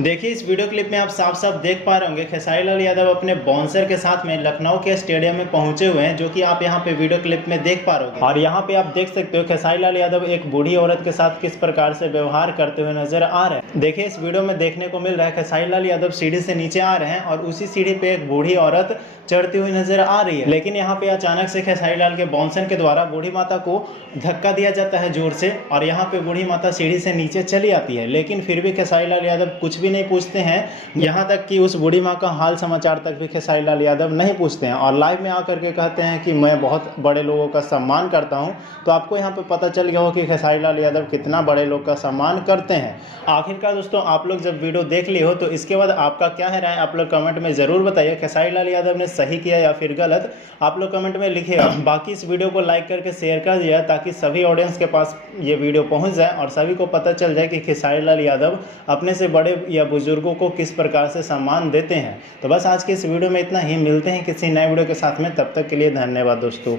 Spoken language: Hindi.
देखिए इस वीडियो क्लिप में आप साफ साफ देख पा रहे होंगे खेसारी लाल यादव अपने बाउंसर के साथ में लखनऊ के स्टेडियम में पहुंचे हुए हैं, जो कि आप यहां पे वीडियो क्लिप में देख पा रहे हो। और यहां पे आप देख सकते हो खेसारी लाल यादव एक बूढ़ी औरत के साथ किस प्रकार से व्यवहार करते हुए नजर आ रहे हैं। देखिए इस वीडियो में देखने को मिल रहा है खेसारी लाल यादव सीढ़ी से नीचे आ रहे हैं और उसी सीढ़ी पे एक बूढ़ी औरत चढ़ती हुई नजर आ रही है। लेकिन यहाँ पे अचानक से खेसारी लाल के बाउंसर के द्वारा बूढ़ी माता को धक्का दिया जाता है जोर से, और यहाँ पे बूढ़ी माता सीढ़ी से नीचे चली आती है। लेकिन फिर भी खेसारी लाल यादव कुछ भी नहीं पूछते हैं, यहाँ तक कि उस बूढ़ी माँ का हाल समाचार तक भी खेसारी लाल यादव नहीं पूछते हैं और लाइव में आकर के कहते हैं कि मैं बहुत बड़े लोगों का सम्मान करता हूँ। तो आपको यहाँ पे पता चल गया हो कि खेसारी लाल यादव कितना बड़े लोग का सम्मान करते हैं। आखिरकार दोस्तों आप लोग जब वीडियो देख लिए हो तो इसके बाद आपका क्या है राय, आप लोग कमेंट में ज़रूर बताइए। खेसारी लाल यादव ने सही किया या फिर गलत, आप लोग कमेंट में लिखिएगा। बाकी इस वीडियो को लाइक करके शेयर कर दिया ताकि सभी ऑडियंस के पास ये वीडियो पहुंच जाए और सभी को पता चल जाए कि खेसारी लाल यादव अपने से बड़े या बुजुर्गों को किस प्रकार से सम्मान देते हैं। तो बस आज के इस वीडियो में इतना ही, मिलते हैं किसी नए वीडियो के साथ में, तब तक के लिए धन्यवाद दोस्तों।